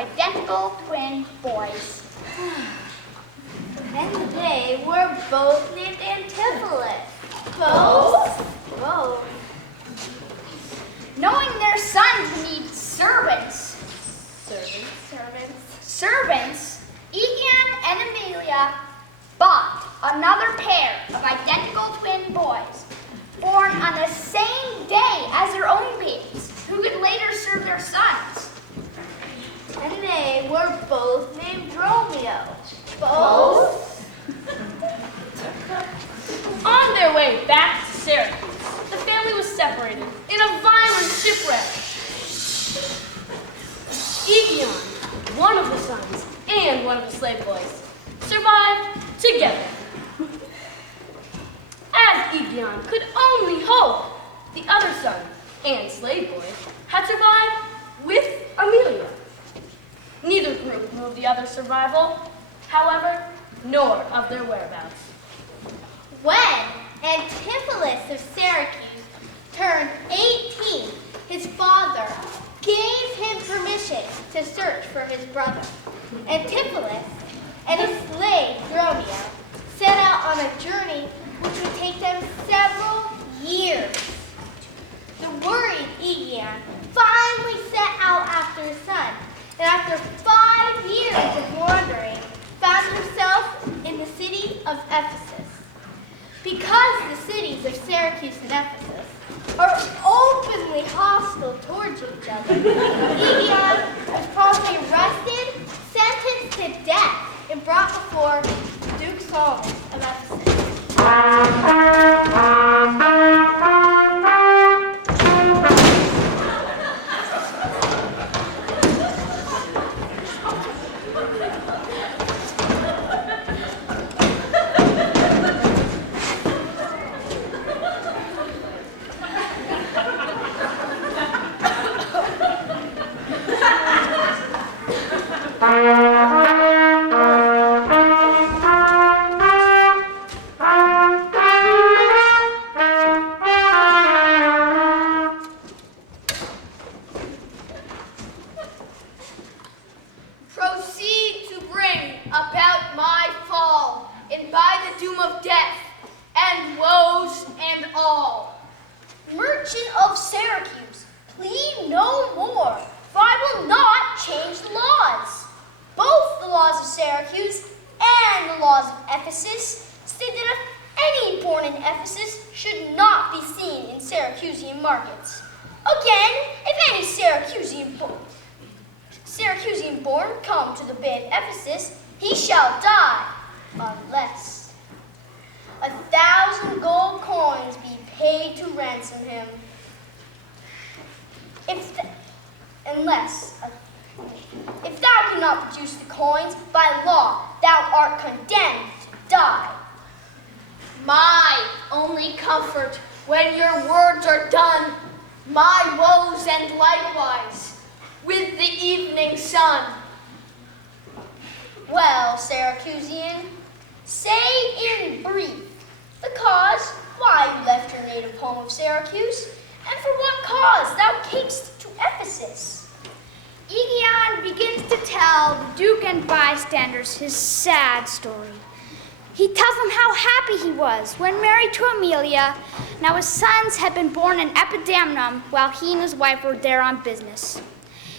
identical twin boys. And they were both named Antipholus. Both? Knowing their sons would need servants, Aegeon and Amelia bought another pair of identical twin boys, born on the same day as their own babies, who could later serve their sons. And they were both named Romeo. On their way back to Syracuse, the family was separated in a violent shipwreck. Aegeon, one of the sons and one of the slave boys, survived together. As Aegeon could only hope, the other son and slave boy had survived with Amelia. Neither group knew of the other's survival, however, nor of their whereabouts. When Antipholus of Syracuse turned 18, his father gave him permission to search for his brother. Antipholus and his slave, Dromio, set out on a journey which would take them several years. The worried Aegeon finally set out after his son, and after 5 years of wandering, found himself in the city of Ephesus. Because the cities of Syracuse and Ephesus are openly hostile towards each other, Aegeon was promptly arrested, sentenced to death, and brought before Duke Solomon of Ephesus. Proceed to bring about my fall, and by the doom of death, and woes and all. Merchant of Syracuse, plead no more, for I will not change the laws. Both the laws of Syracuse and the laws of Ephesus state that any born in Ephesus should not be seen in Syracusean markets. Again, if any Syracusean born come to the bay of Ephesus, he shall die, unless 1,000 gold coins be paid to ransom him. If thou cannot produce the coins, by law thou art condemned to die. My only comfort when your words are done, my woes end likewise with the evening sun. Well, Syracusian, say in brief the cause why you left your native home of Syracuse, and for what cause thou camest to Ephesus. Aegeon begins to tell the Duke and bystanders his sad story. He tells them how happy he was when married to Amelia. Now his sons had been born in Epidamnum while he and his wife were there on business.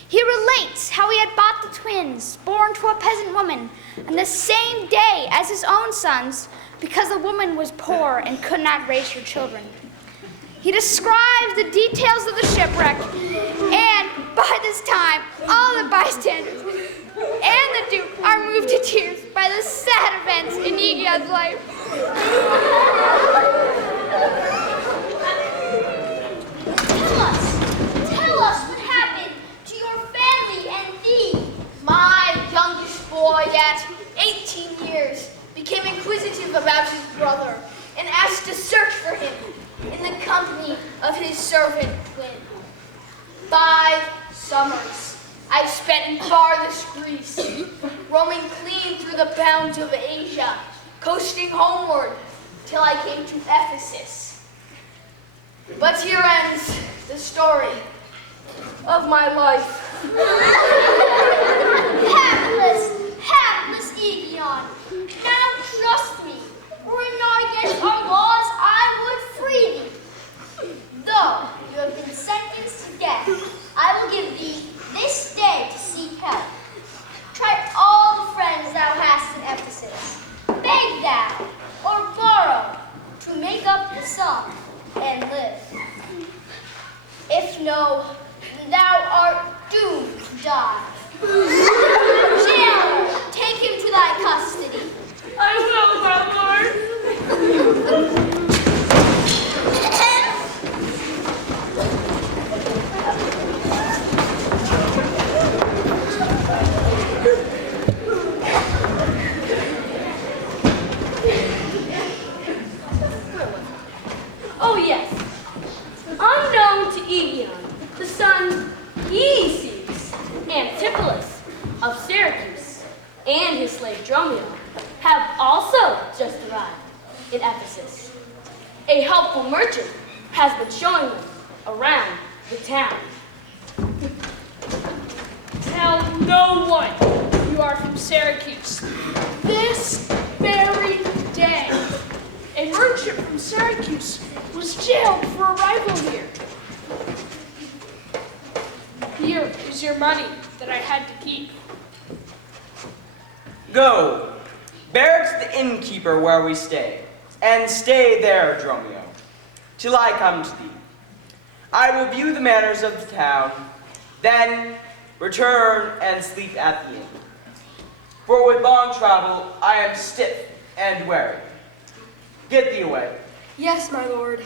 He relates how he had bought the twins, born to a peasant woman, on the same day as his own sons, because the woman was poor and could not raise her children. He describes the details of the shipwreck, and by this time, all the bystanders and the Duke are moved to tears by the sad events in Aegeon's life. Tell us what happened to your family and thee. My youngest boy at 18 years became inquisitive about his brother and asked to search for him in the company of his servant twin. 5 summers I spent in farthest Greece, roaming clean through the bounds of Asia, coasting homeward till I came to Ephesus. But here ends the story of my life. Hapless Aegeon. Now trust me, were it not against our laws, I would free thee. Though you have been sentenced to death, I will give thee this day to seek help. Try all the friends thou hast in Ephesus. Beg thou, or borrow, to make up the sum and live. If no, thou art doomed to die. Jailer, take him to thy custody. I will, my lord. Oh yes, unknown to Aegeon, the son he seeks, Antipholus of Syracuse and his slave Dromio have also just arrived in Ephesus. A helpful merchant has been showing them around the town. Tell no one you are from Syracuse. This very day, a merchant from Syracuse was jailed for arrival here. Here is your money that I had to keep. Go, bear it to the innkeeper where we stay, and stay there, Dromio, till I come to thee. I will view the manners of the town, then return and sleep at the inn. For with long travel I am stiff and weary. Get thee away. Yes, my lord.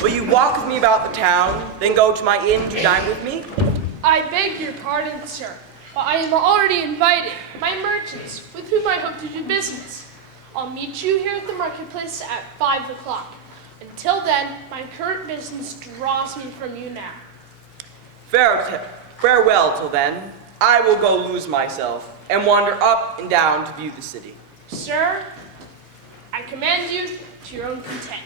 Will you walk with me about the town, then go to my inn to dine with me? I beg your pardon, sir, but I am already invited by merchants with whom I hope to do business. I'll meet you here at the marketplace at 5 o'clock. Until then, my current business draws me from you now. Farewell till then. I will go lose myself and wander up and down to view the city. Sir, I command you to your own content.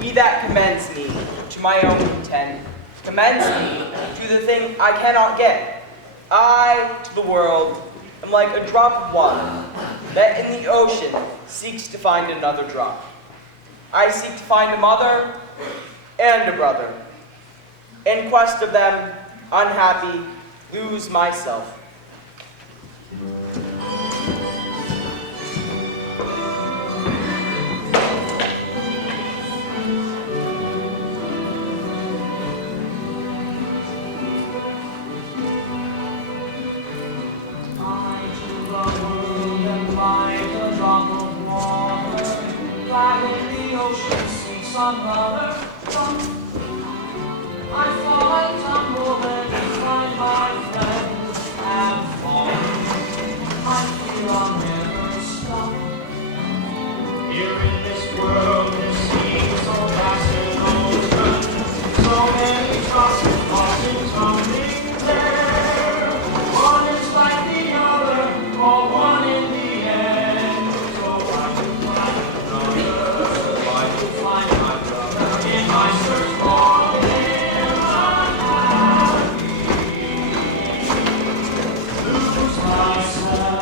He that commends me to my own content commends me to the thing I cannot get. I, to the world, am like a drop of water that in the ocean seeks to find another drop. I seek to find a mother and a brother. In quest of them, unhappy, lose myself. Another drop. I fall, I tumble, and find my friends have fallen. I feel I'll never stop. Here in this world, it seems so vast and open, so many crosses passing, tumbling there. One is like the other, all one in the end. So why do find another? Why do find in my search for him unhappy, lose myself.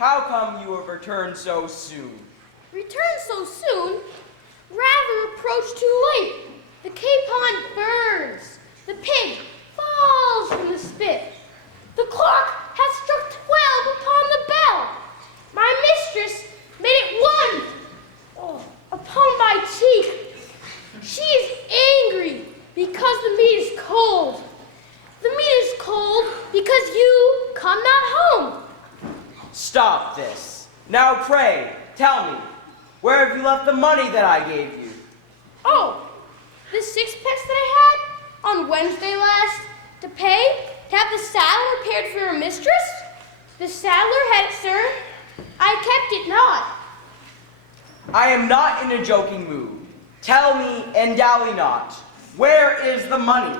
how come you have returned so soon? Return so soon? Rather approach too late. The capon burns. The pig falls from the spit. The clock has struck 12 upon the bell. My mistress made it 1 upon my cheek. She is angry because the meat is cold. The meat is cold because you come not home. Stop this. Now pray, tell me, where have you left the money that I gave you? Oh, the 6 pence that I had on Wednesday last to pay to have the saddle repaired for your mistress? The saddler had it, sir. I kept it not. I am not in a joking mood. Tell me and dally not. Where is the money?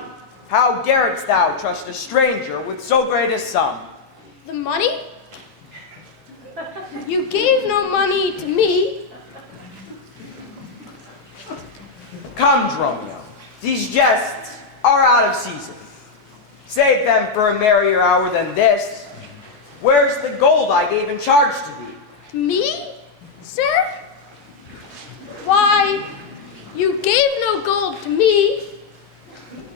How darest thou trust a stranger with so great a sum? The money? You gave no money to me. Come, Dromio. These jests are out of season. Save them for a merrier hour than this. Where's the gold I gave in charge to thee? Me, sir? Why, you gave no gold to me.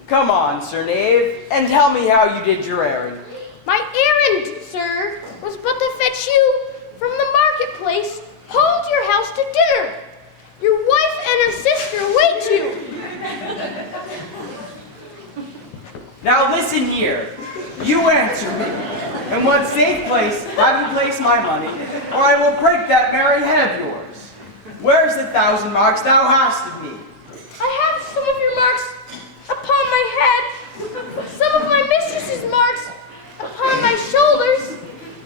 Come on, Sir Knave, and tell me how you did your errand. My errand, sir, was but to fetch you from the marketplace home to your house to dinner. Your wife and her sister await you. Now listen here. You answer me. In what safe place have you placed my money, or I will break that merry head of yours. Where's the 1,000 marks thou hast of me? I have some of your marks upon my head, some of my mistress's marks upon my shoulders,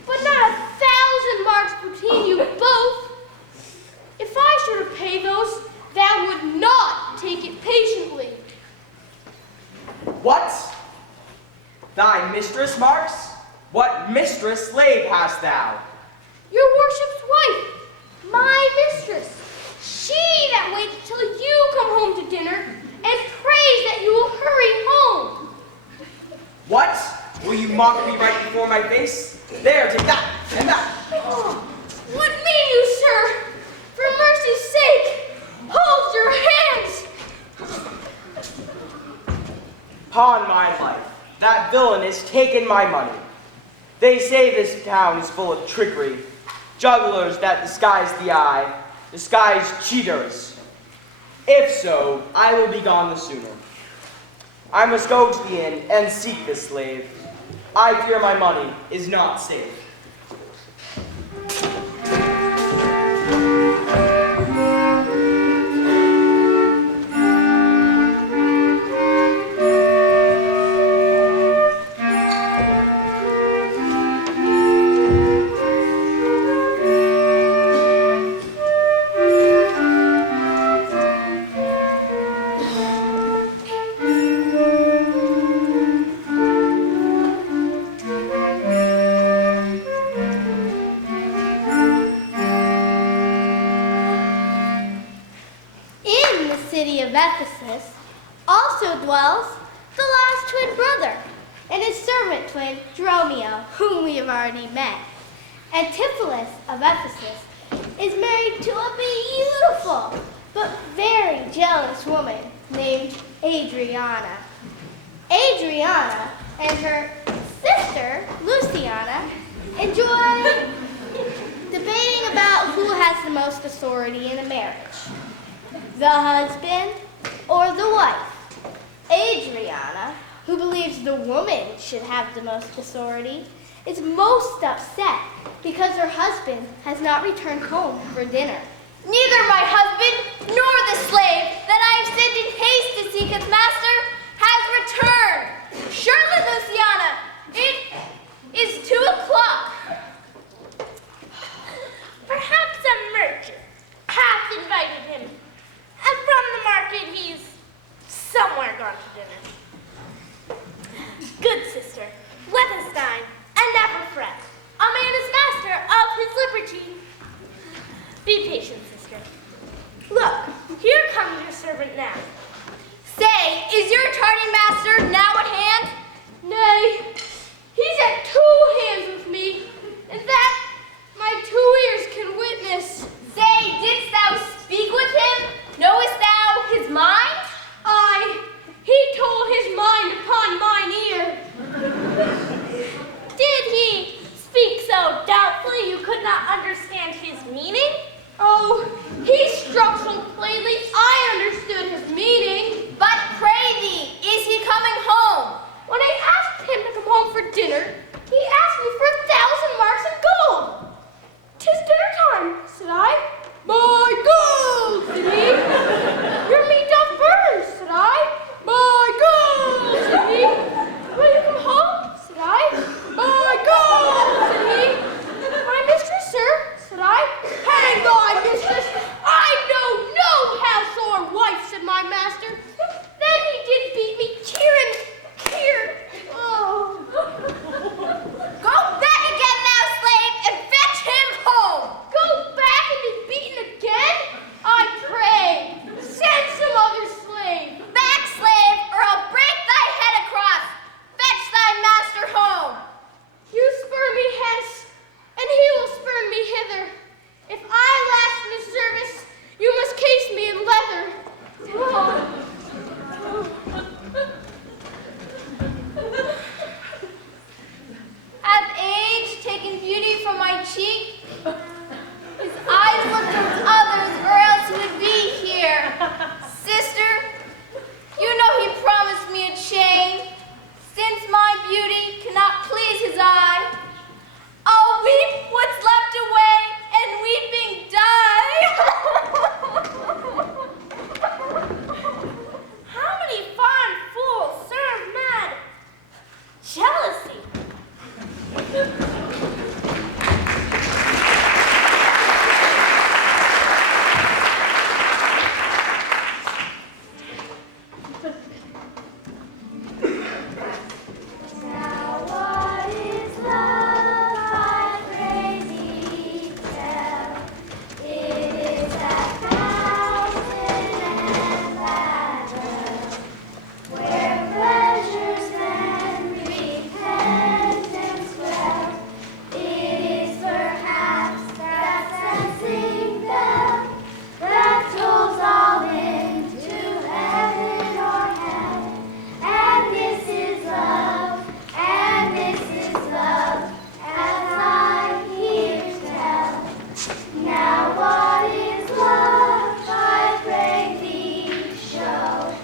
but not 1,000 marks between you both. If I should repay those, thou would not take it patiently. What? Thy mistress marks? What mistress slave hast thou? Your worship's wife, my mistress, she that waits till you come home to dinner and prays that you will hurry home. What? Will you mock me right before my face? There, take that, and that. Oh, what mean you, sir? For mercy's sake, hold your hands. Upon my life, that villain has taken my money. They say this town is full of trickery, jugglers that disguise the eye, disguise cheaters. If so, I will be gone the sooner. I must go to the inn and seek this slave. I fear my money is not safe. Ephesus also dwells the last twin brother and his servant twin Dromio, whom we have already met. Antipholus of Ephesus is married to a beautiful but very jealous woman named Adriana. Adriana and her sister Luciana enjoy debating about who has the most authority in a marriage, the husband or the wife. Adriana, who believes the woman should have the most authority, is most upset because her husband has not returned home for dinner. Neither my husband nor the slave that I have sent in haste to seek its master has returned. Surely, Luciana, it is 2 o'clock. Perhaps a merchant hath invited him, and from the market he's somewhere gone to dinner. Good sister, let us dine, and never fret. A man is master of his liberty. Be patient, sister. Look, here comes your servant now. Say, is your tardy master now Hath age taken beauty from my cheek? His eyes look towards others, or else he would be here. Sister, you know he promised me a chain. Since my beauty cannot please his eye, I'll weep what's left away, and weeping die. How many fond fools serve mad jealousy? Now what is love? I pray thee tell. It is that fountain and battle, where pleasures and repentance dwell. It is perhaps that sensing bell that tolls all into heaven or hell. And this is love, and this is love, as I hear tell. Now what is love? I pray thee show.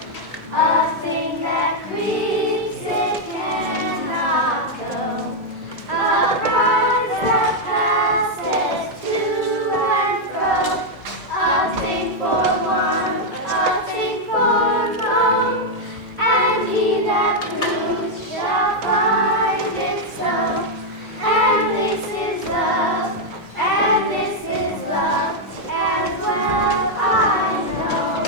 A thing that creeps, it cannot go. A prize that passes to and fro. A thing for one, a thing for both. And he that proves shall find it so. And this is love, and this is love, as well I know.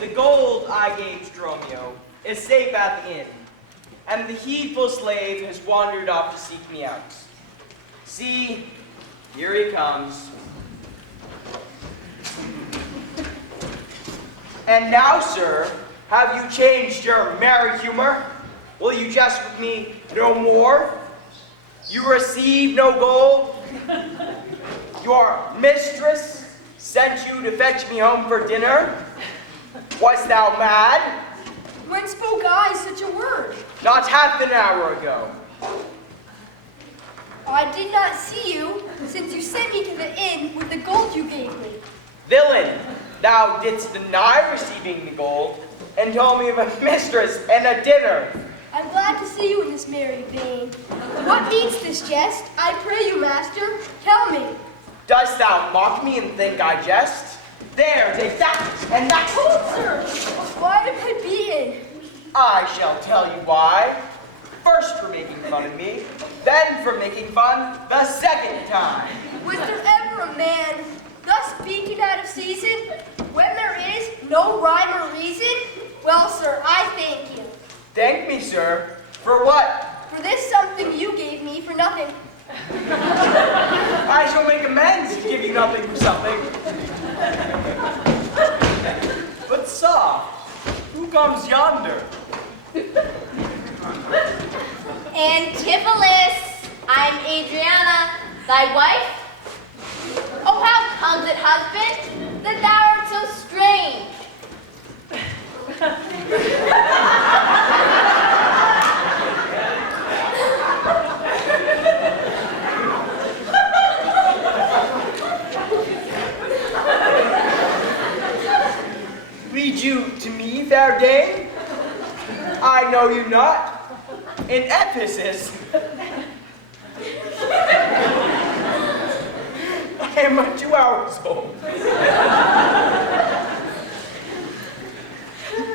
The gold I gave to Dromio is safe at the inn, and the heedful slave has wandered off to seek me out. See, here he comes. And now, sir, have you changed your merry humor? Will you jest with me no more? You receive no gold? Your mistress sent you to fetch me home for dinner? Wast thou mad? When spoke I such a word? Not half an hour ago. I did not see you since you sent me to the inn with the gold you gave me. Villain, thou didst deny receiving the gold and told me of a mistress and a dinner. I'm glad to see you in this merry vein. What means this jest? I pray you, master, tell me. Dost thou mock me and think I jest? There, take that and that. Hold, sir. Why am I beaten? I shall tell you why. First for making fun of me, then for making fun the second time. Was there ever a man thus beaten out of season when there is no rhyme or reason? Well, sir, I thank you. Thank me, sir. For what? For this something you gave me for nothing. I shall make amends to give you nothing for something. But soft, who comes yonder? Antipholus, I'm Adriana, thy wife. Oh, how comes it, husband, that thou art so strange? Lead you to me, fair dame? I know you not. In Ephesus, I am but 2 hours old.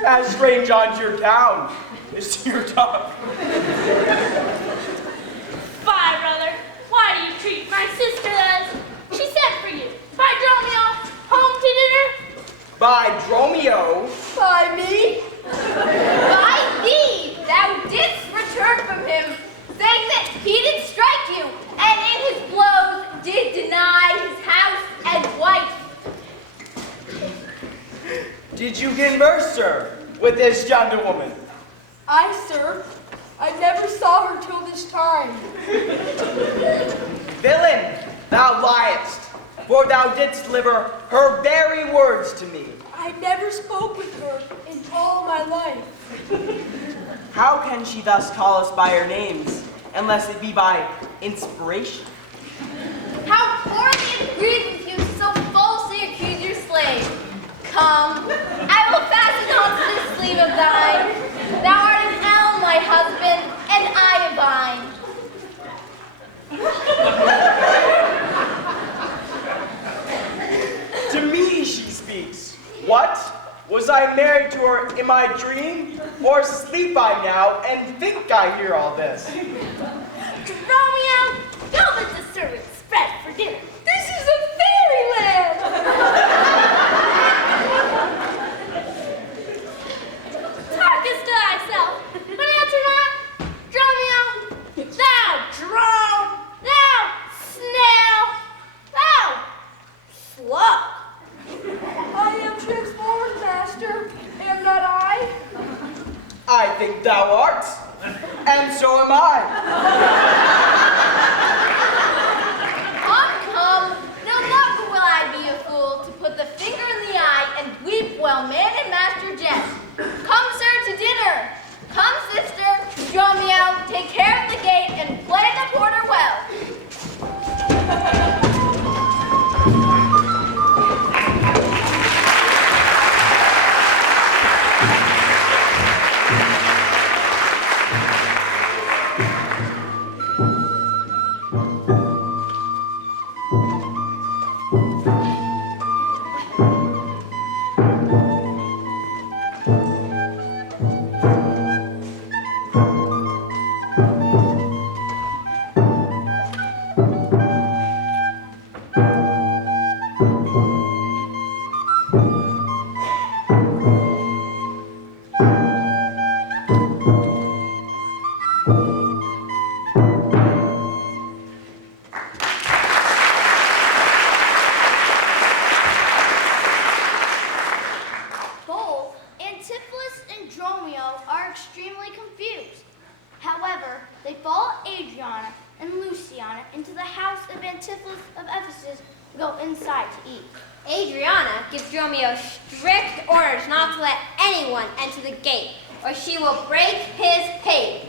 As strange unto your town as to your tongue. Fie, brother. Why do you treat my sister as she sent for you? By Dromio, home to dinner? By Dromio, By me? By thee, thou didst return from him, saying that he did strike you, and in his blows did deny his house and wife. did you converse, sir, with this gentlewoman? I, sir. I never saw her till this time. Villain, Thou liest, for thou didst deliver her very words to me. I never spoke with her in all my life. How can she thus call us by our names, unless it be by inspiration? How poorly it agrees with you to so falsely accuse your slave. Come, I will fasten on to this sleeve of thine. Thou art an elm, my husband, and I a vine. To me she speaks. What? Was I married to her in my dream? Or sleep I now and think I hear all this? Romeo, don't let the servants spread for dinner. This is a fairyland. Hearkest to thyself, but answer not. Dromio, thou drone, thou snail, thou slug. I am transformed, master. Am not I? I think thou art, and so am I. Come, no longer will I be a fool to put the finger in the eye and weep while man and master jest. Come, sir, to dinner. Come, sister, draw me out, take care of the gate, and play the porter well. Both Antipholus and Dromio are extremely confused. However, they follow Adriana and Luciana into the house of Antipholus of Ephesus and go inside to eat. Adriana gives Dromio strict orders not to let anyone enter the gate, or she will break his faith.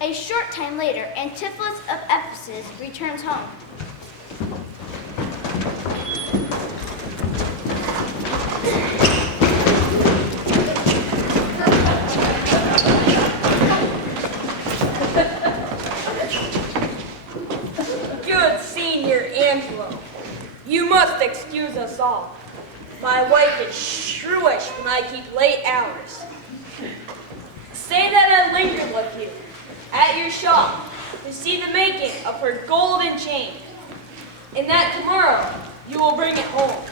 A short time later, Antipholus of Ephesus returns home. Good Senior Angelo, you must excuse us all. My wife is shrewish when I keep late hours. Say that I lingered with you at your shop to see the making of her golden chain, and that tomorrow you will bring it home.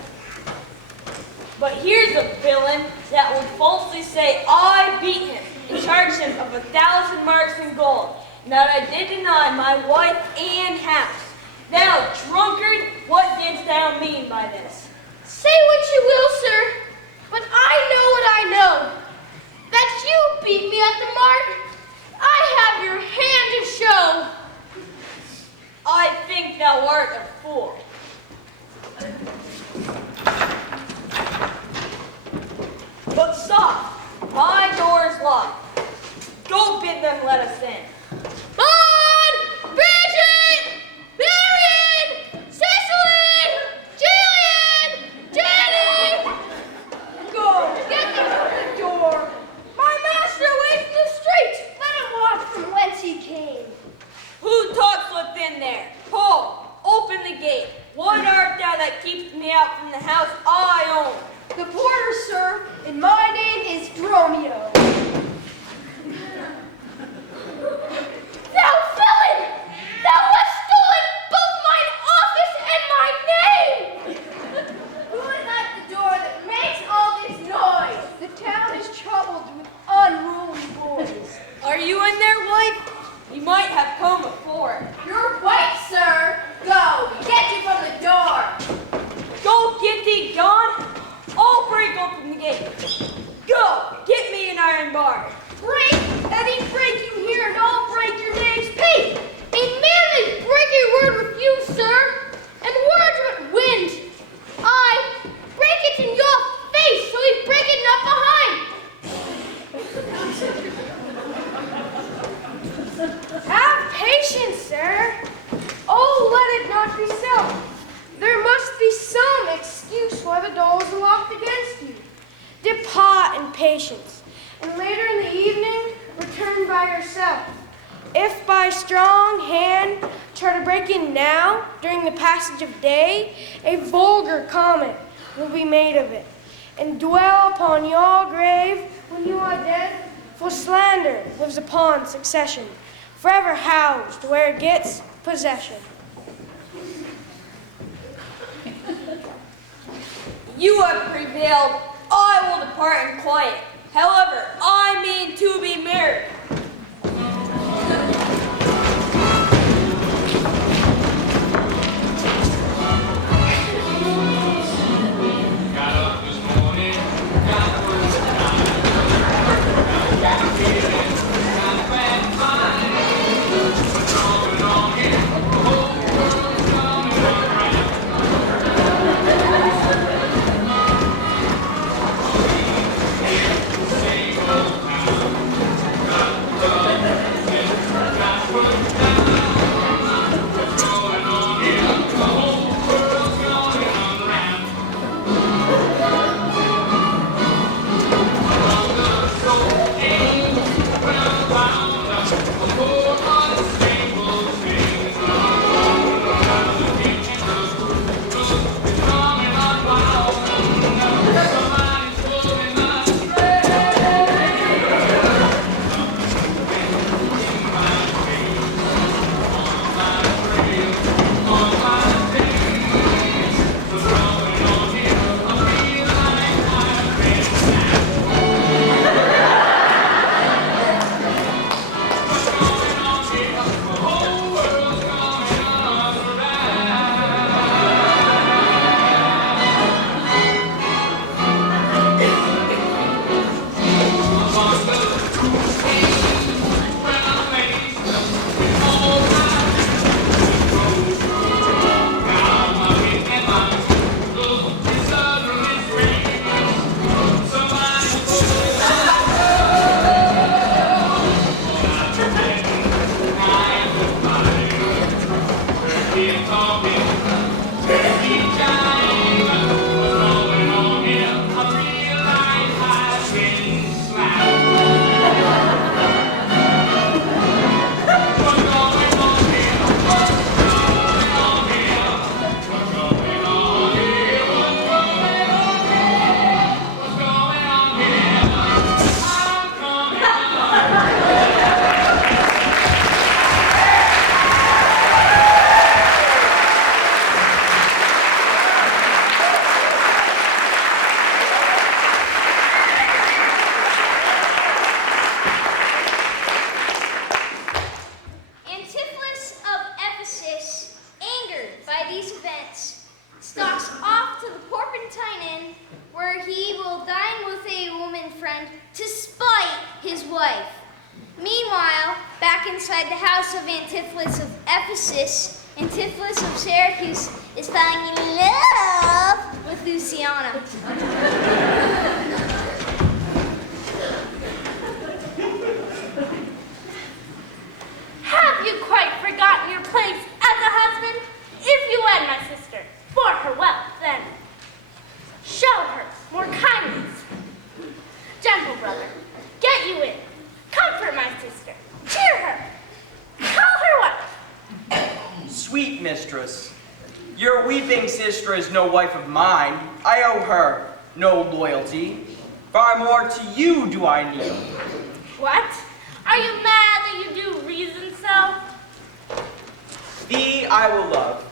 But here's a villain that will falsely say I beat him and charge him of 1,000 marks in gold, and that I did deny my wife and house. Thou drunkard, what didst thou mean by this? Say what you will, sir, but I know what I know. That you beat me at the mark. I have your hand to show. I think thou art a fool. But stop, my door is locked. Go bid them let us in. Maud! Bridget! Marion! Cecily! Jillian! Jenny! Go! Get them from the door. My master waits in the street. Let him walk from whence he came. Who talks within there? Paul, open the gate. What art thou that keeps me out from the house I own? The porter, sir, and my name is Dromio. Thou villain! Thou hast stolen both mine office and my name! Who is at the door that makes all this noise? The town is troubled with unruly boys. Are you in there, wife? You might have come before. Your wife, sir! Go! Get you from the door! Go get thee gone. I'll break open the gate. Go, get me an iron bar. Break! Eddie, break you here and I'll break your name's peace! A man may break a word with you, sir, and patience, and later in the evening return by yourself. If by strong hand try to break in now during the passage of day, a vulgar comment will be made of it, and dwell upon your grave when you are dead, for slander lives upon succession, forever housed where it gets possession. You have prevailed. I will depart in quiet. However, I mean to be married. Antipholus of Syracuse is falling in love with Luciana. Have you quite forgotten your place as a husband? If you wed my sister for her wealth, then show her more kindness. Gentle brother, get you in. Comfort my sister. Cheer her. Call her wife. Sweet mistress, your weeping sister is no wife of mine. I owe her no loyalty. Far more to you do I kneel. What? Are you mad that you do reason so? Thee I will love,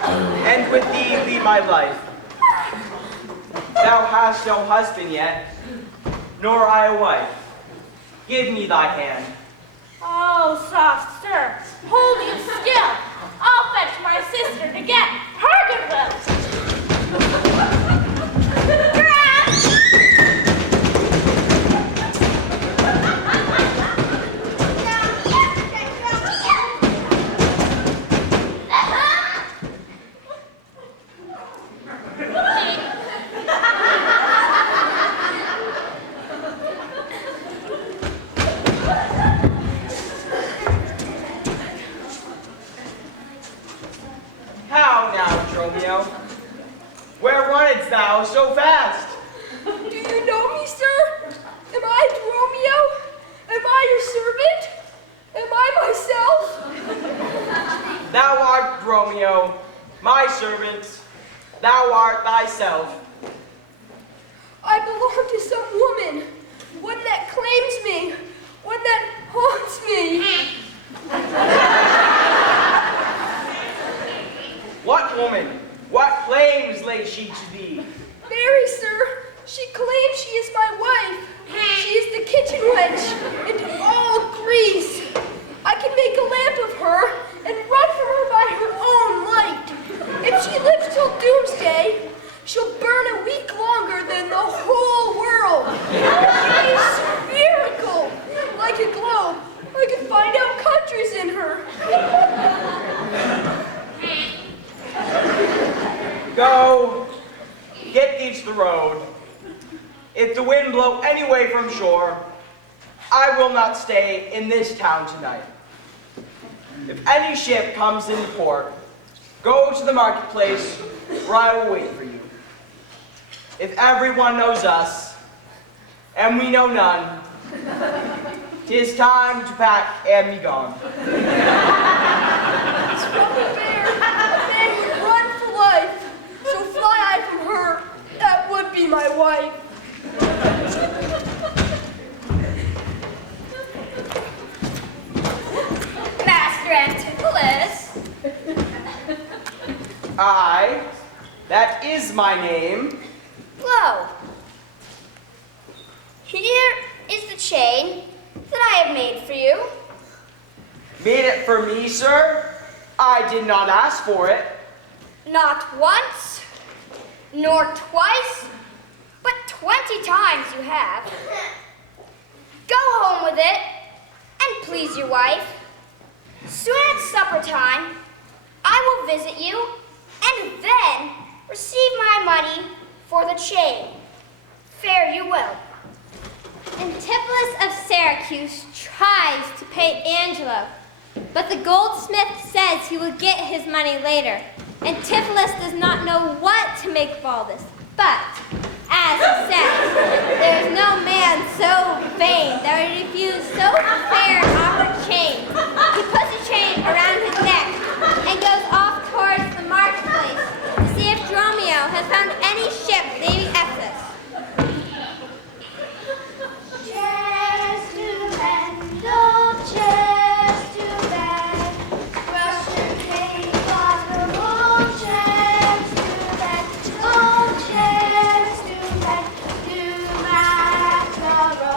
and with thee lead my life. Thou hast no husband yet, nor I a wife. Give me thy hand. Oh, soft sir, hold you still. I'll fetch my sister to get her goodwill. How now, Dromio? Where runnest thou so fast? Do you know me, sir? Am I Romeo? Am I your servant? Am I myself? Thou art Romeo, my servant. Thou art thyself. I belong to some woman. One that claims me. One that haunts me. What woman? What claims lays she to thee? Mary, sir. She claims she is my wife. She is the kitchen wench and all grease. I can make a lamp of her and run from her by her own light. If she lives till doomsday, she'll burn a week longer than the whole world. She is spherical, like a globe. I can find out countries in her. Go, get thee to the road. If the wind blow any way from shore, I will not stay in this town tonight. If any ship comes into port, go to the marketplace, where I will wait for you. If everyone knows us, and we know none, 'tis time to pack and be gone. It's from a bear. A man would run for life. So fly I from her, that would be my wife. Master Antipholus. I, that is my name. Lo, here is the chain that I have made for you. Made it for me, sir? I did not ask for it. Not once, nor twice, but 20 times you have. Go home with it and please your wife. Soon at supper time, I will visit you and then receive my money for the chain. Fare you well. Antipholus of Syracuse tries to pay Angelo, but the goldsmith says he will get his money later. Antipholus does not know what to make of all this, but, as he says, there is no man so vain that would refuse so fair an offered chain. He puts a chain around his neck and goes off towards the marketplace to see if Dromio has found any ship leaving Ephesus. Cheers to bend, oh, cheers to bend. Russian cake on the roll, cheers to bend, oh, cheers to bend. To mackerel,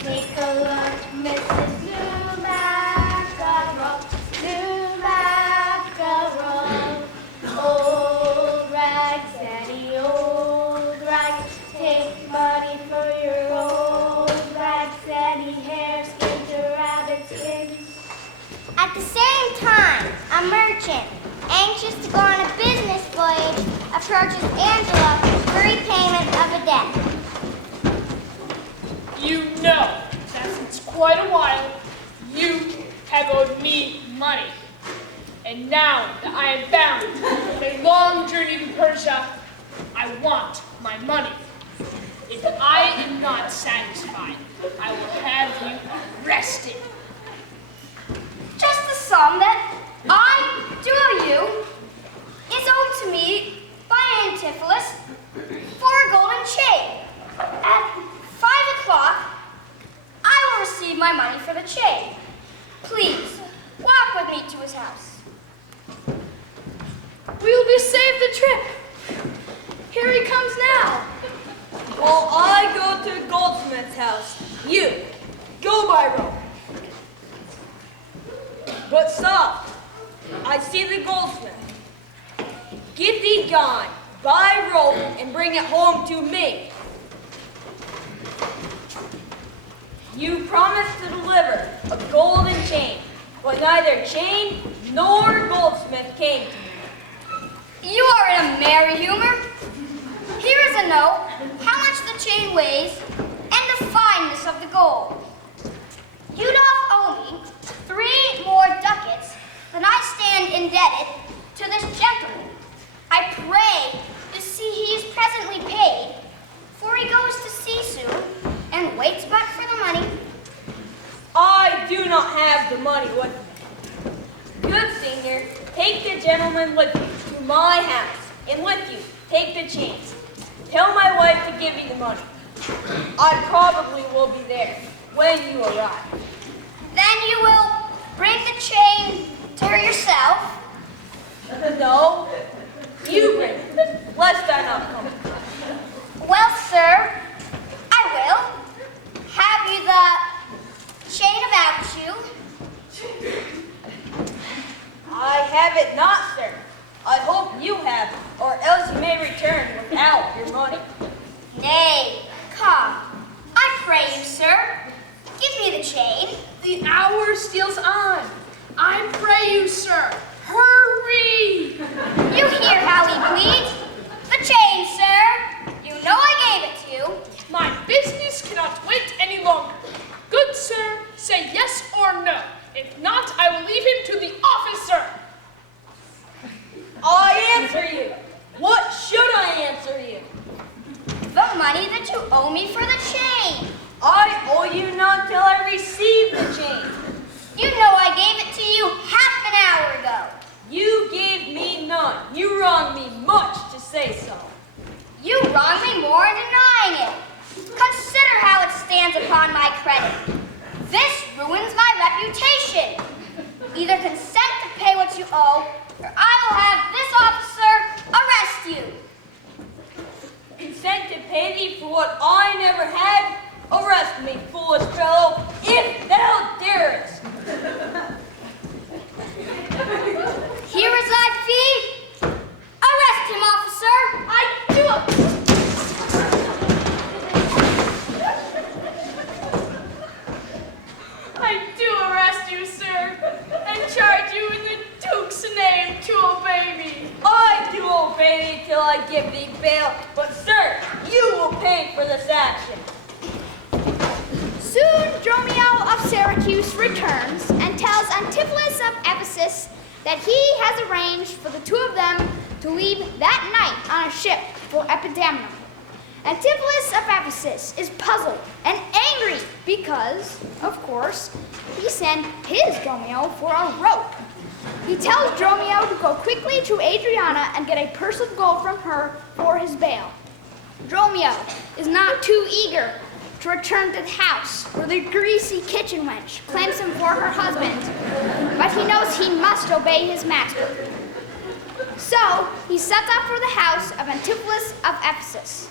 take a look, Mrs. New Mackerel, old rags, Daddy, old rags, take money for your old rags, Daddy, hareskin to rabbit skins. At the same time, a merchant, anxious to go on a business voyage, approaches Angela for repayment of a debt. You know that since quite a while, you have owed me money. And now that I am bound on a long journey to Persia, I want my money. If I am not satisfied, I will have you arrested. Just the sum that I do owe you is owed to me by Antipholus for a golden chain. At 5 o'clock, I will receive my money for the chain. Please, walk with me to his house. We will be saved the trip. Here he comes now. While I go to the goldsmith's house, you go by road. But stop. I see the goldsmith. Get thee gone by road and bring it home to me. You promised to deliver a golden chain, but neither chain nor goldsmith came to me. You are in a merry humor. Here is a note, how much the chain weighs, and the fineness of the gold. You doth owe me 3 more ducats than I stand indebted to this gentleman. I pray waits but for the money. I do not have the money with me. Good senior, take the gentleman with you to my house, and with you, take the chains. Tell my wife to give you the money. I probably will be there when you arrive. Then you will bring the chain to her yourself. No, you bring it, lest I not come. Well, sir, I will. Have you the chain about you? I have it not, sir. I hope you have it, or else you may return without your money. Nay, come. I pray you, sir. Give me the chain. The hour steals on. I pray you, sir, hurry! You hear how he pleads? The chain, sir. You know I gave it to you. My business cannot wait any longer. Good sir, say yes or no. If not, I will leave him to the officer. I answer you. What should I answer you? The money that you owe me for the chain. I owe you none till I receive the chain. You know I gave it to you half an hour ago. You gave me none. You wronged me much to say so. You wrong me more in denying it. Consider how it stands upon my credit. This ruins my reputation. Either consent to pay what you owe, or I will have this officer arrest you. Consent to pay thee for what I never had? Arrest me, foolish fellow, if thou darest. Here is thy fee. Arrest him, officer. I do it. I do arrest you, sir, and charge you in the Duke's name to obey me. I do obey thee till I give thee bail, but sir, you will pay for this action. Soon Dromio of Syracuse returns and tells Antipholus of Ephesus that he has arranged for the two of them to leave that night on a ship for Epidamnum. Antipholus of Ephesus is puzzled and angry because, of course, he sent his Dromio for a rope. He tells Dromio to go quickly to Adriana and get a purse of gold from her for his bail. Dromio is not too eager to return to the house where the greasy kitchen wench claims him for her husband, but he knows he must obey his master. So he sets out for the house of Antipholus of Ephesus.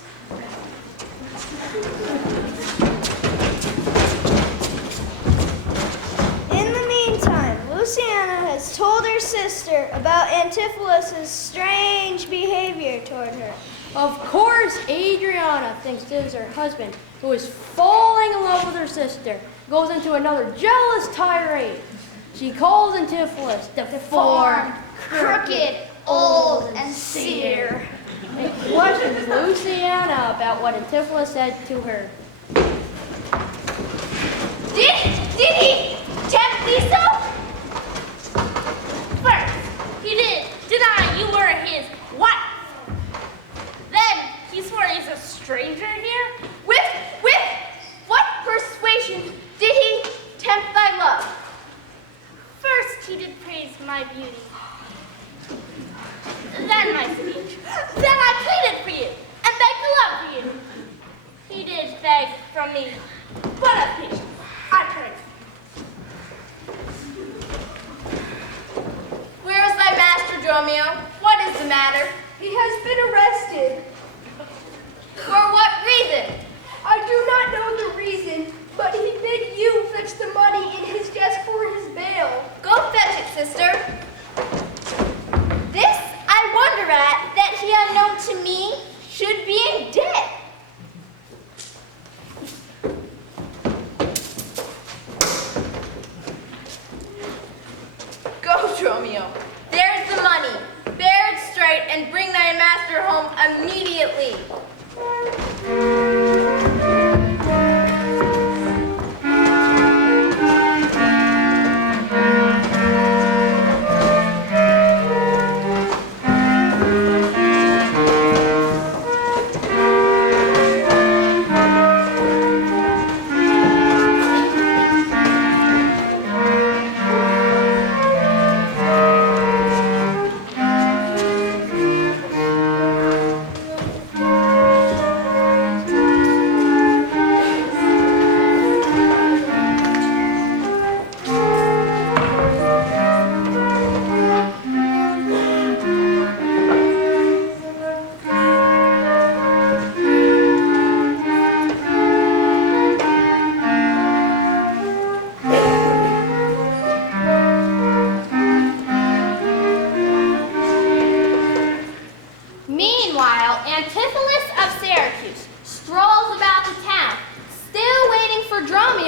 In the meantime, Luciana has told her sister about Antipholus' strange behavior toward her. Of course, Adriana thinks this is her husband, who is falling in love with her sister, goes into another jealous tirade. She calls Antipholus deformed, Crooked, old, and sere. and questions Luciana about what Antipholus said to her. Did he tempt thee so? First, he did deny you were his wife. Then he swore he's a stranger here. With what persuasion did he tempt thy love? First, he did praise my beauty. Then my speech. Then I pleaded for you and begged love for you. He did beg from me, but of patience I turned. Where is thy master, Dromio? What is the matter? He has been arrested. For what reason? I do not know the reason, but he bid you fetch the money in his desk for his bail. Go fetch it, sister. This I wonder at, that he unknown to me should be in debt. Go, Dromio. There's the money. Bear it straight and bring thy master home immediately.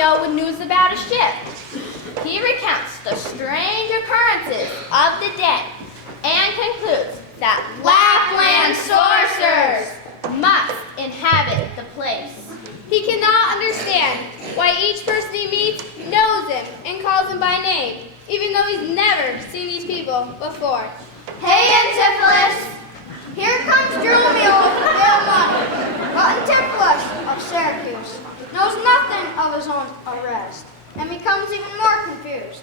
Dromio with news about a ship. He recounts the strange occurrences of the day and concludes that Lapland sorcerers must inhabit the place. He cannot understand why each person he meets knows him and calls him by name, even though he's never seen these people before. Hey, Antipholus! Here comes Dromio with the veil money. But Antipholus of Syracuse knows nothing of his own arrest and becomes even more confused.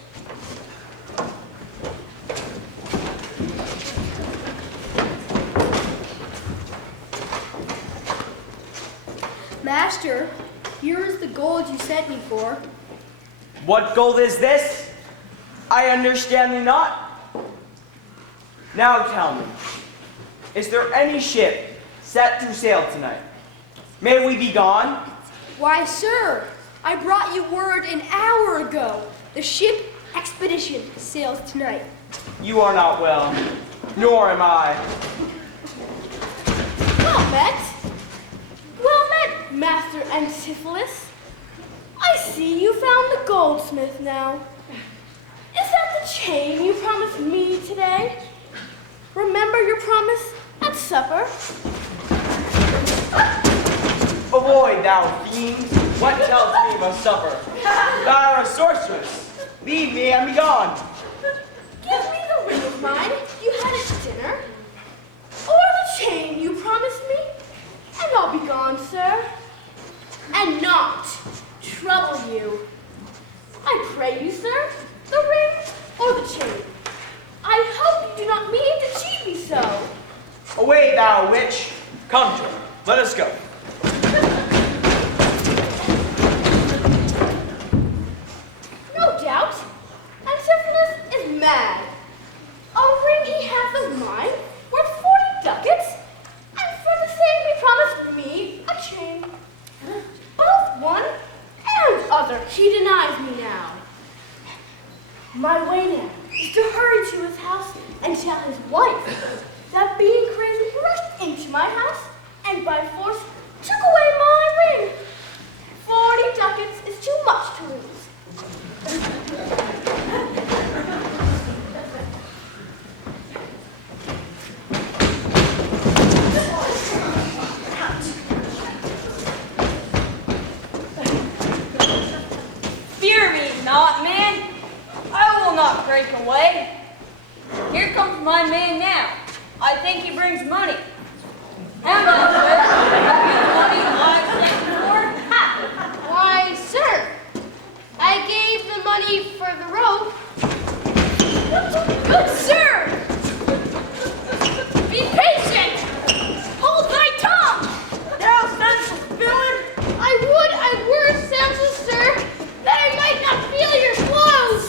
Master, here is the gold you sent me for. What gold is this? I understand thee not. Now tell me, is there any ship set to sail tonight? May we be gone? Why, sir, I brought you word an hour ago. The ship Expedition sails tonight. You are not well, nor am I. Well met. Well met, Master Antipholus. I see you found the goldsmith now. Is that the chain you promised me today? Remember your promise at supper? Avoid, thou fiend. What tells me of supper? Thou art a sorceress. Leave me and be gone. Give me the ring of mine you had at dinner, or the chain you promised me, and I'll be gone, sir, and not trouble you. I pray you, sir, the ring or the chain. I hope you do not mean to cheat me so. Away, thou witch. Come, Joe. Let us go. No doubt, Antipholus is mad. A ring he has of mine worth 40 ducats, and for the same he promised me a chain. Both one and other he denies me now. My way now is to hurry to his house and tell his wife that being crazy he rushed into my house and by force took away my ring. 40 ducats is too much to lose. Fear me not, man. I will not break away. Here comes my man now. I think he brings money. How much, sir? Have you the money I sent for? Ha! Why, sir, I gave the money for the rope. Good sir! Be patient! Hold thy tongue! Thou senseless villain! I were senseless, sir, that I might not feel your blows.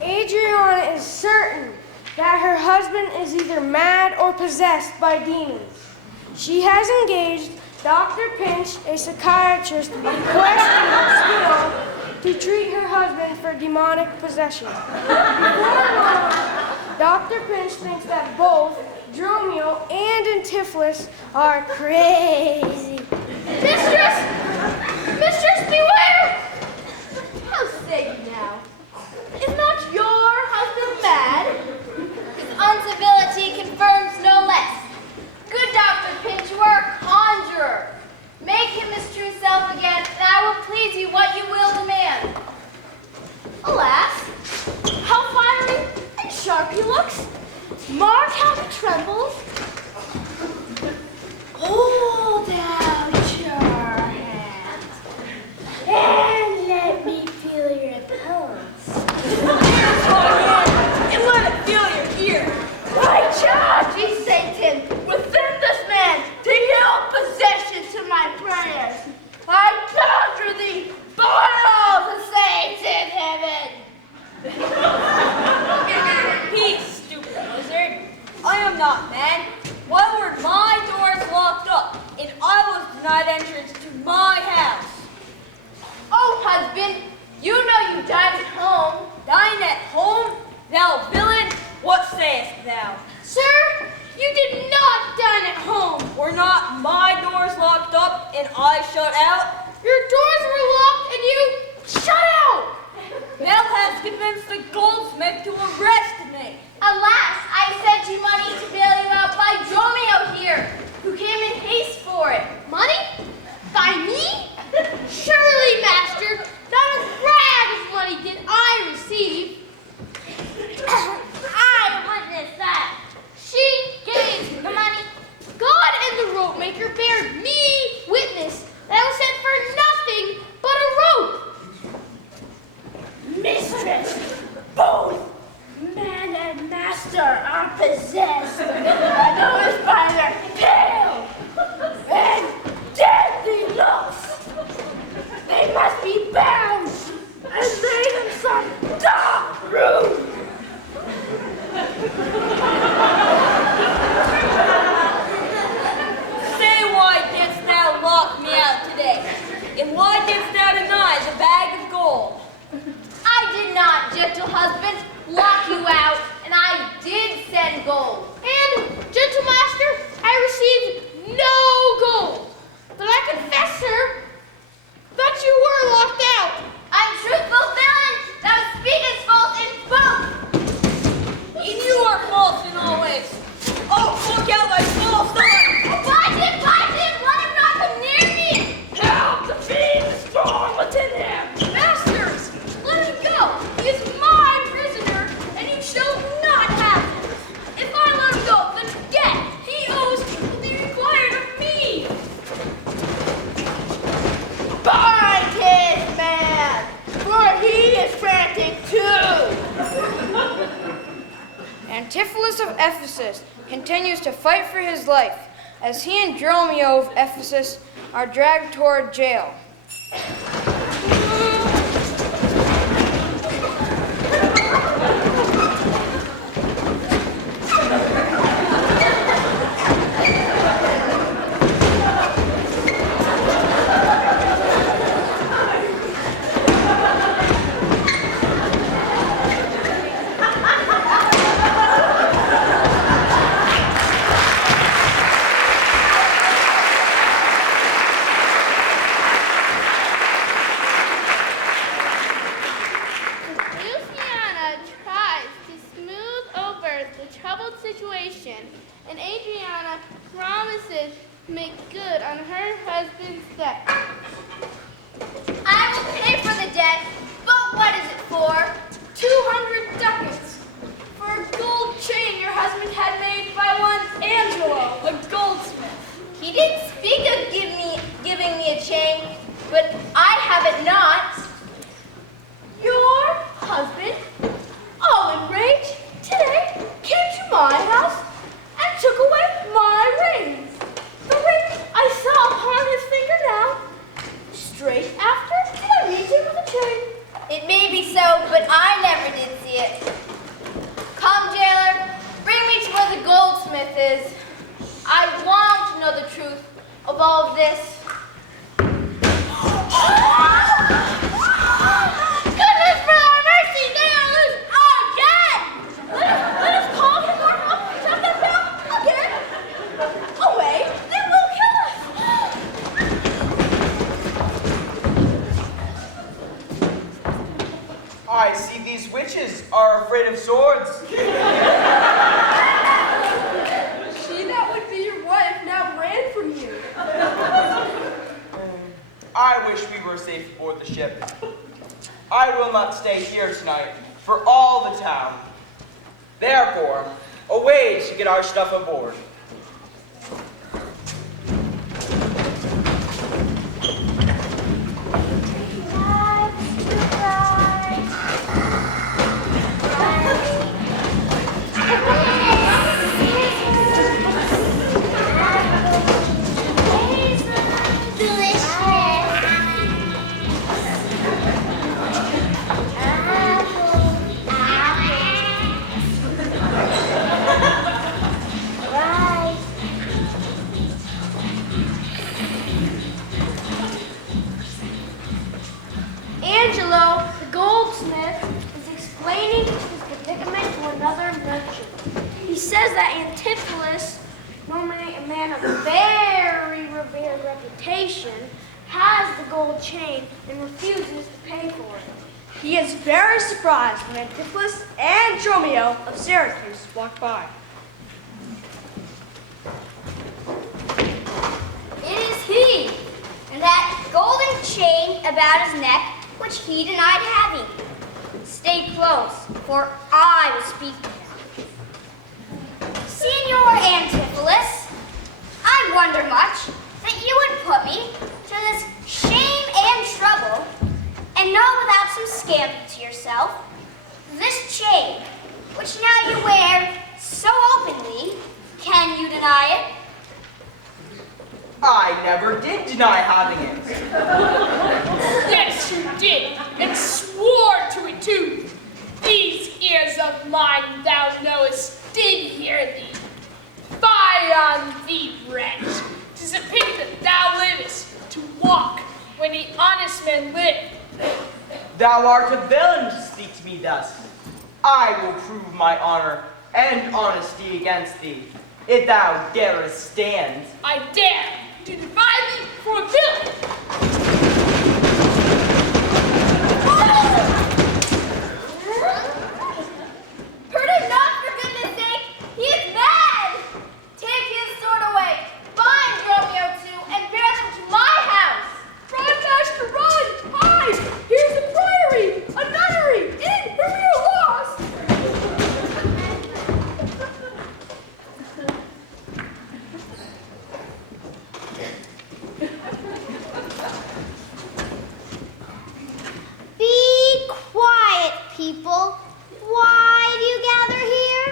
Adriana is certain that her husband is either mad or possessed by demons. She has engaged Dr. Pinch, a psychiatrist with questionable skill, to treat her husband for demonic possession. Before long, Dr. Pinch thinks that both Dromio and Antipholus are crazy. Mistress, beware! How say you now? Is not your husband mad? His uncivility confirms no less. Good Dr. Pinch, you are a conjurer. Make him his true self again, and I will please you what you will demand. Alas, how fiery and sharp he looks. Mark how he trembles. Hold out your hand and let me feel your pulse. And let it feel your ear. I charge ye, Satan, within this man to yield possession to my prayers. I conjure thee by all the saints in heaven. Peace, stupid wizard. I am not mad. convince the goldsmith to arrest me. Alas, I sent you money to bail you out by Dromio here, who came in haste for it. Money? By me? Surely, master, not a rag of money did I receive. I witness that. She gave the money. God and the rope maker bear me witness that I was sent for nothing but a rope. Mistress, both man and master are possessed. I notice by their pale and deadly looks. They must be bound and laid in some dark room. Say, why didst thou lock me out today? And why didst thou deny the bag of gold? I did not, gentle husband, lock you out, and I did send gold. And, gentle master, I received no gold. But I confess, sir, that you were locked out. I'm truthful villain, thou speakest false in both. And you are false in all ways. Oh, look out, thy false eye! Find him, let him not come near me. Help the fiend strong within him! Masters, let him go. He is my prisoner, and you shall not have him. If I let him go, then death he owes will be required of me. Bind his man, for he is frantic too. Antipholus of Ephesus continues to fight for his life as he and Dromio of Ephesus are dragged toward jail. Luciana tries to smooth over the troubled situation, and Adriana promises to make good on her husband's debt. I will pay for the debt, but what is it for? 200 ducats. For a gold chain your husband had made by one Angelo, a goldsmith. He didn't speak of giving me a chain, but I have it not. Your husband, all enraged, today came to my house and took away my rings. The ring I saw upon his finger now. Straight after did I meet him with a chain. It may be so, but I never did see it. Come, jailer, bring me to where the goldsmith is. I want to know the truth of all of this. Goodness for our mercy, they are loose again! Let us call for more help and shut them down again. Away, they will kill us. I see these witches are afraid of swords. She that would be your wife now ran from you. I wish we were safe aboard the ship. I will not stay here tonight for all the town. Therefore, away to get our stuff aboard. Angelo, the goldsmith, is explaining his predicament to another merchant. He says that Antipholus, normally a man of very revered reputation, has the gold chain and refuses to pay for it. He is very surprised when Antipholus and Dromio of Syracuse walk by. It is he, and that golden chain about his neck, which he denied having. Stay close, for I will speak to him. Signor Antipholus, I wonder much that you would put me to this shame and trouble, and not without some scandal to yourself. This chain, which now you wear so openly, can you deny it? I never did deny having it. Yes, you did, and swore to it too. These ears of mine, thou knowest, did hear thee. Fie on thee, wretch! 'Tis a pity that thou livest to walk when the honest men live. Thou art a villain to speak to me thus. I will prove my honor and honesty against thee, if thou darest stand. I dare to defy thee for a villain. Hurt him not, for goodness sake! He is mad! Take his sword away, bind Romeo too, and bear them to my house! Run, master, run! Hide! Here's the priory! A nunnery! In! Where we are lost! Be quiet, people. Why do you gather here?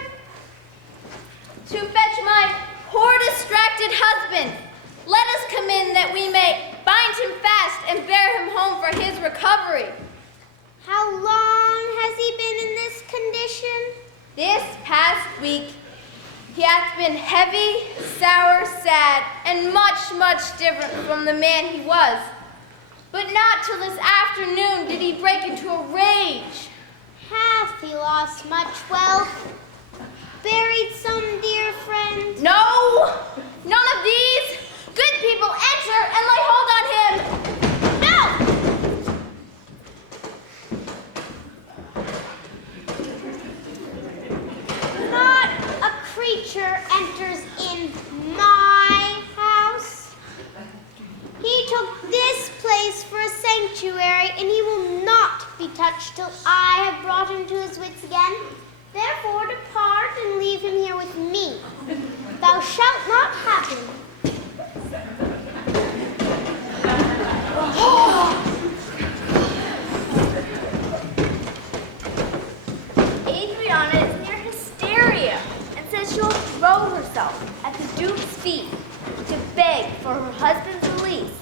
To fetch my poor distracted husband. Let us come in that we may bind him fast and bear him home for his recovery. How long has he been in this condition? This past week he hath been heavy, sour, sad, and much, much different from the man he was. But not till this afternoon did he break into a rage. Hath he lost much wealth? Buried some dear friend? No! None of these! Good people, enter and lay hold on him! No! Not a creature enters in my house. He took this place for a sanctuary, and he will not be touched till I have brought him to his wits again. Therefore depart and leave him here with me. Thou shalt not have him. Adriana is near hysteria and says she will throw herself at the Duke's feet to beg for her husband's release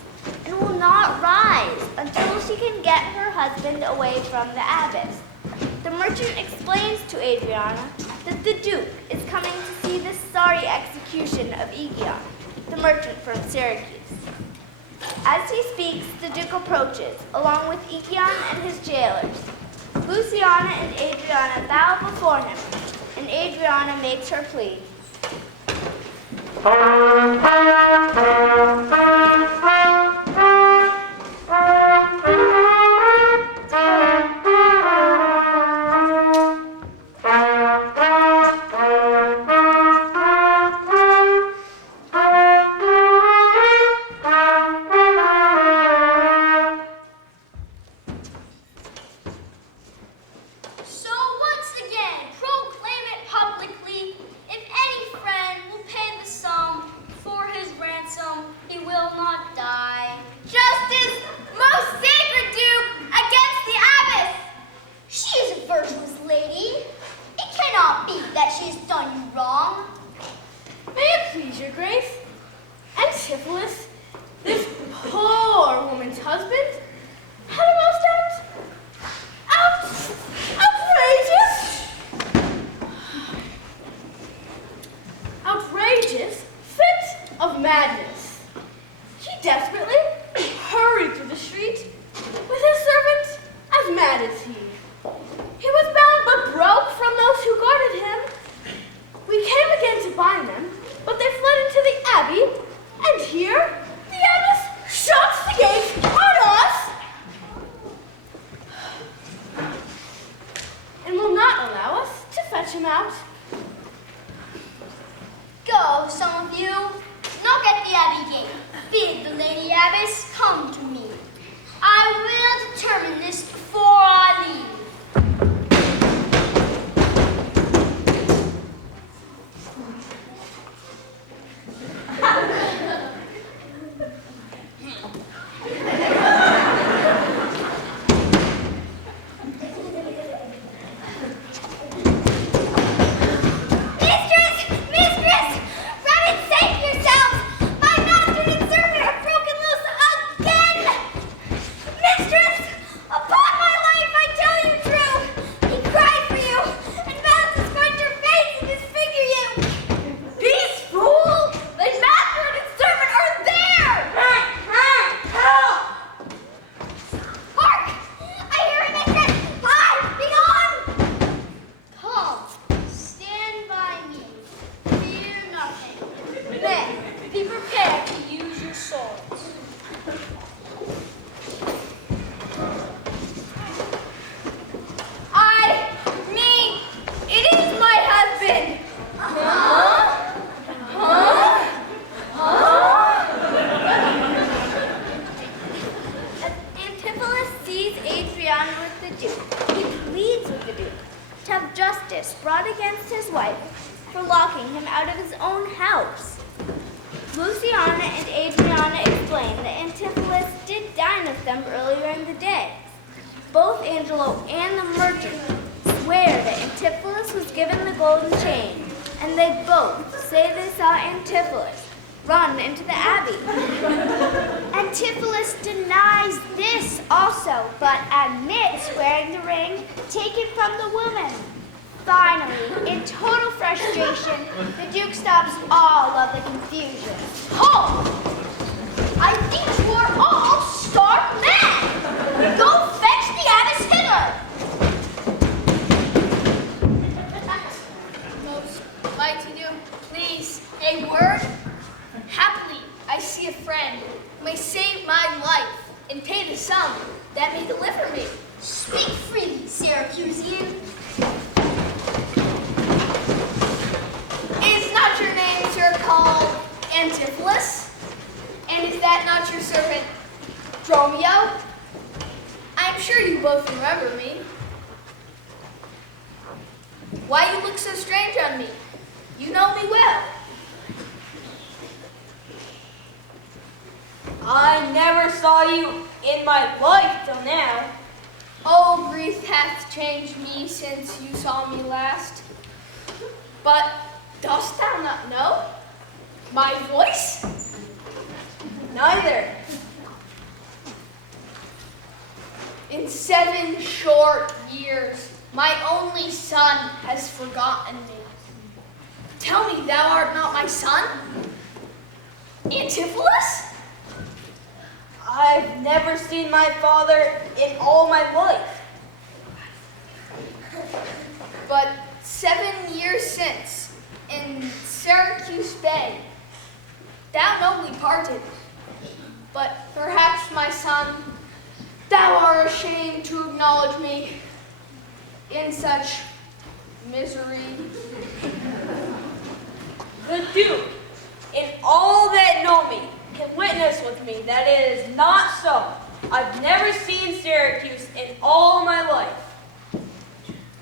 and will not rise until she can get her husband away from the abbess. The merchant explains to Adriana that the Duke is coming to see the sorry execution of Aegeon, the merchant from Syracuse. As he speaks, the Duke approaches, along with Aegeon and his jailers. Luciana and Adriana bow before him, and Adriana makes her plea. So once again, proclaim it publicly. If any friend will pay the sum for his ransom, fetch him out. Go, some of you. Knock at the abbey gate. Bid the lady abbess come to me. I will determine this before I leave. brought against his wife for locking him out of his own house. Luciana and Adriana explain that Antipholus did dine with them earlier in the day. Both Angelo and the merchant swear that Antipholus was given the golden chain, and they both say they saw Antipholus run into the abbey. Antipholus denies this also, but admits wearing the ring taken from the woman. Finally, in total frustration, the Duke stops all of the confusion. Halt! I think you are all stark mad! Go fetch the abbess hither! Most mighty Duke, please, a word? Happily, I see a friend who may save my life and pay the sum that may deliver me. Speak freely, Syracusian. Is not your name, sir, called Antipholus? And is that not your servant, Dromio? I'm sure you both remember me. Why you look so strange on me? You know me well. I never saw you in my life till now. Oh, grief hath changed me since you saw me last. But dost thou not know my voice? Neither. In 7 short years, my only son has forgotten me. Tell me thou art not my son? Antipholus? I've never seen my father in all my life. But 7 years since, in Syracuse Bay, thou knowly parted. But perhaps, my son, thou art ashamed to acknowledge me in such misery. The Duke, and all that know me, can witness with me that it is not so. I've never seen Syracuse in all my life.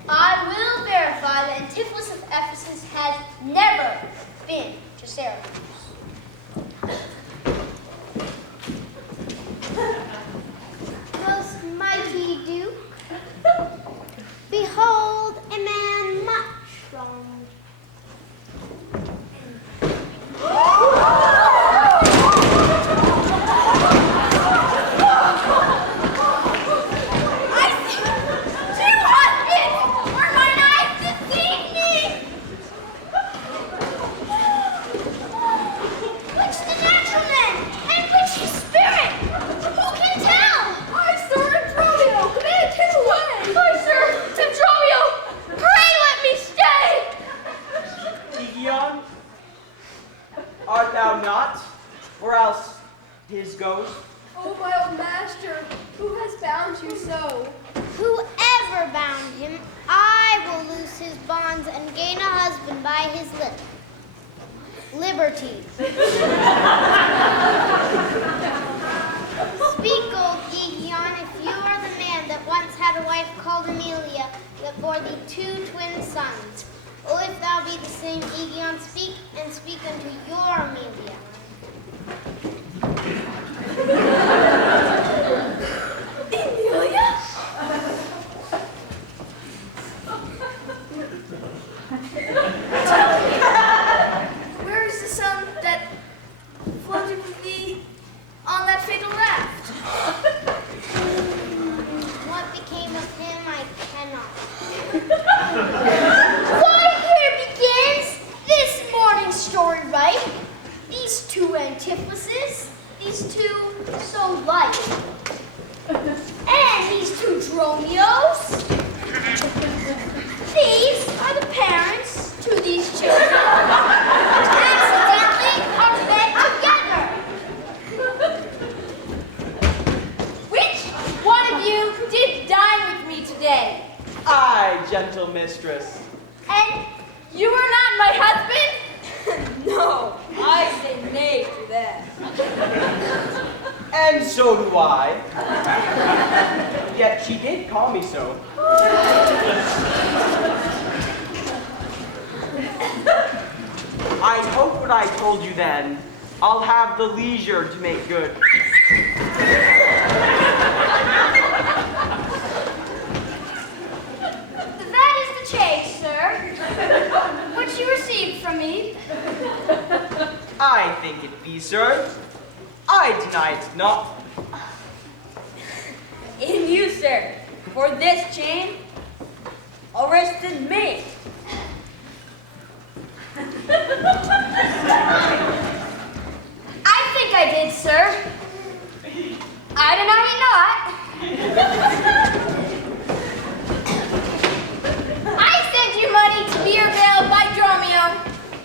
I will verify that Antipholus of Ephesus has never been to Syracuse. Most mighty Duke, behold a man much wronged. Art thou not, or else his ghost? Oh, my old master, who has bound you so? Whoever bound him, I will loose his bonds and his lip. Liberty. Speak, old Gideon, if you are the man that once had a wife called Amelia that bore thee 2 twin sons. O if thou be the same Gideon, speak and speak unto your Amelia. Amelia? Where is the son that floated with thee on that fatal raft? What became of him, I cannot. Why, here begins this morning's story, right? These 2 antitheses, these 2 so like, and these 2 Dromios. These are the parents to these children, which accidentally are fed together. Which one of you did dine with me today? Aye, gentle mistress. And you are not my husband? No, I say nay to that. And so do I. Yet she did call me so. I hope what I told you then, I'll have the leisure to make good. That is the change, sir, which you received from me. I think it be, sir. I deny it not. In you, sir, for this chain, arrested me. I think I did, sir. I deny it not. I sent you money to be revealed by Dromio,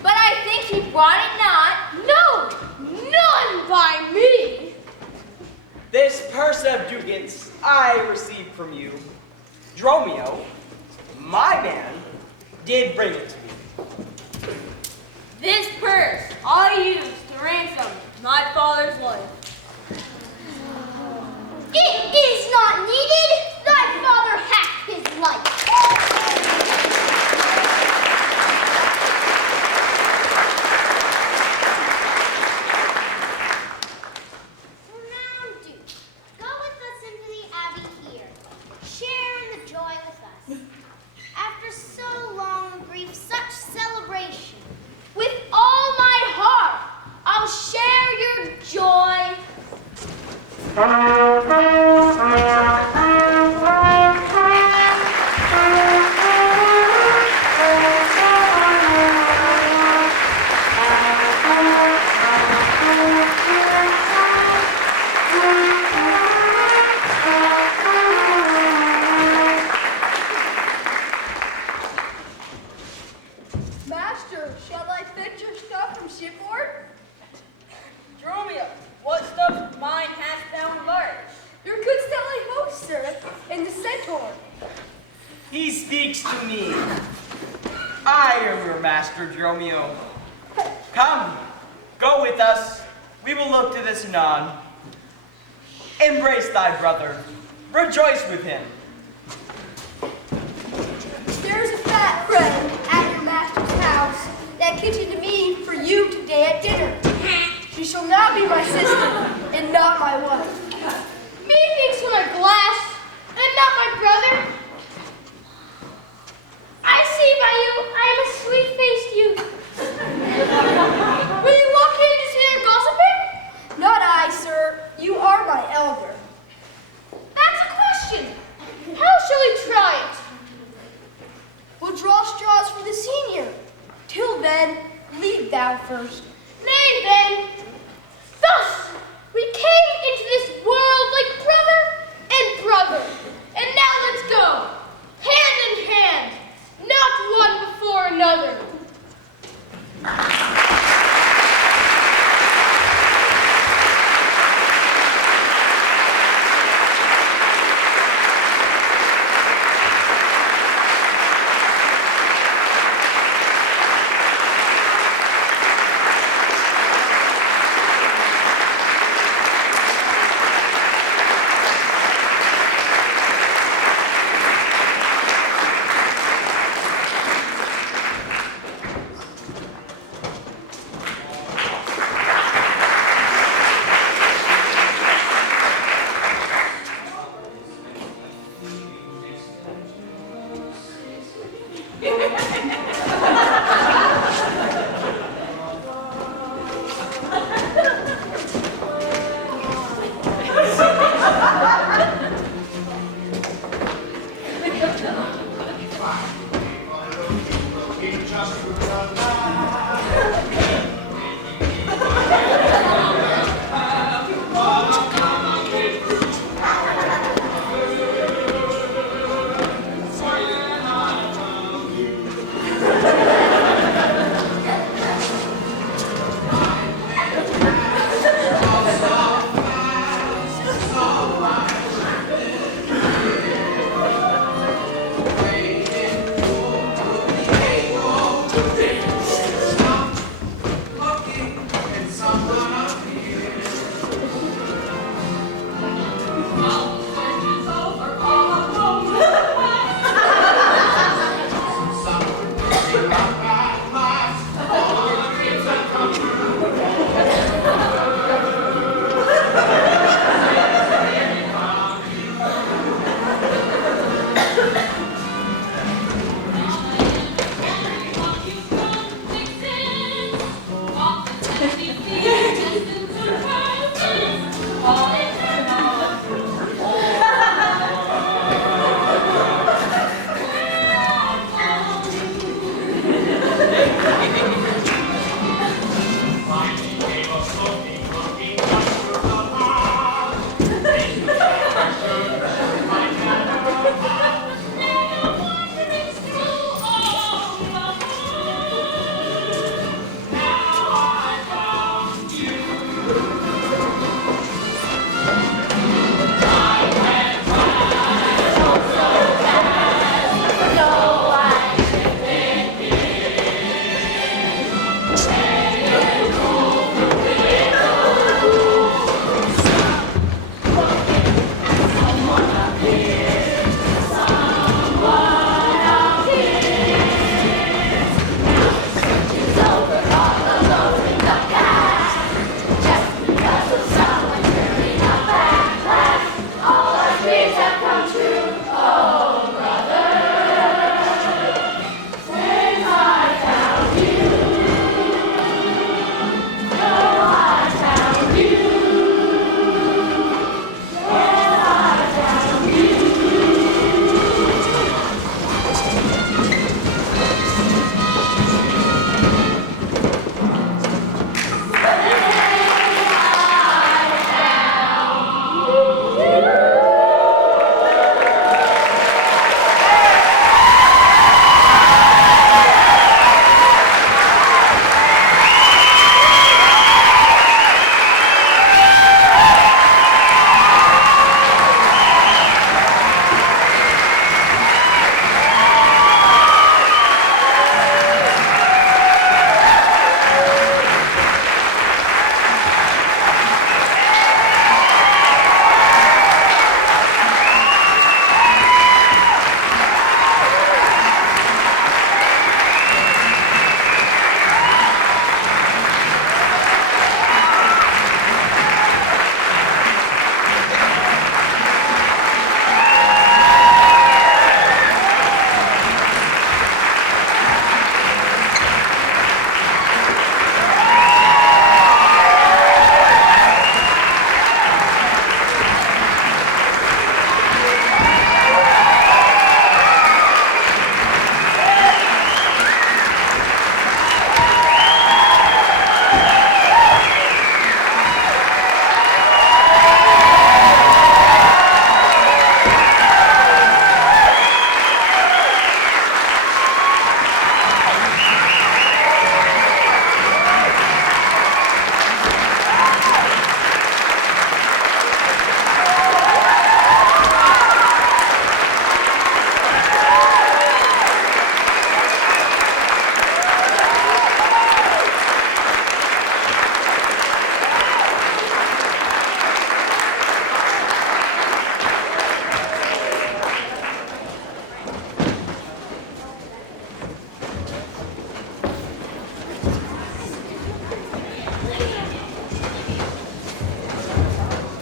but I think he brought it not. No, none by me. This purse of ducats I received from you. Dromio, my man, did bring it to me. This purse I used to ransom my father's life. It is not needed. Thy father hath his life. Now do. Go with us into the abbey here. Share in the joy with us. After so long a grief, such celebration. With all my heart, I'll share your joy. Master, shall I fetch your stuff from shipboard? Dromio, what stuff of mine hast thou embarked? Your goods that I host, sir, and the centaur. He speaks to me. I am your master, Dromio. Come, go with us. We will look to this anon. Embrace thy brother. Rejoice with him. There's a fat friend at your master's house that kitchened to me for you today at dinner. She shall not be my sister and not my wife. Methinks from a glass and not my brother. I see by you I am a sweet-faced youth. Will you walk in to see their gossiping? Not I, sir. You are my elder. That's a question. How shall we try it? We'll draw straws for the senior. Till then, lead thou first. Nay, then. Thus, we came into this world like brother and brother. And now let's go, hand in hand, not one before another. Yes.